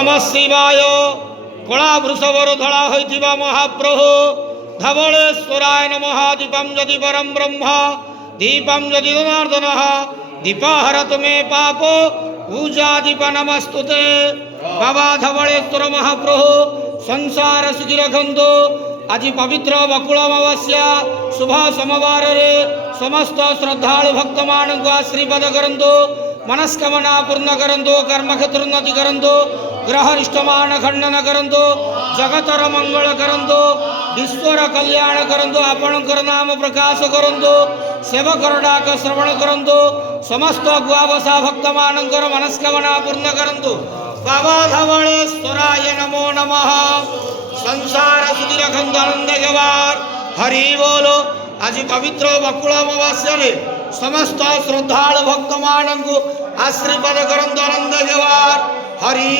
नमः शिवाय। कला वृषभर धड़ा होइथिबा महाप्रभु धवलेश्वराय नमः। दीपं यदि परम ब्रह्म दीपं यदि जनार्दन दीपाहरतु मे पापो पूजा दीप नमस्तुते। बाबा धवलेश्वर महाप्रभु संसार सुखी रखंतु। आज पवित्र बकुल अमावास्या शुभ सोमवार रे समस्त श्रद्धालु भक्त मान को आशीर्वाद करंतु। मनस्कामना पूर्ण करंतु। कर्मक्षेत्र उन्नति करंतु। ग्रह इष्टमान खंडन करंतु। जगतर मंगल करंतु। विश्वर कल्याण करंतु। आपणकर नाम प्रकाश करंतु। सेवकर डाक श्रवण करंतु। समस्त गुआवसा भक्त मानकर मनस्कामना पूर्ण करंतु। बाबा धवलेश्वराय नमो नमः। संसार सुखी रखंतु आनंद जवार हरि बोलो। आज पवित्र बकुल अमावास्या रे समस्त श्रद्धालु भक्त मानक आशीर्वाद करंतु आनंद जवार हरि।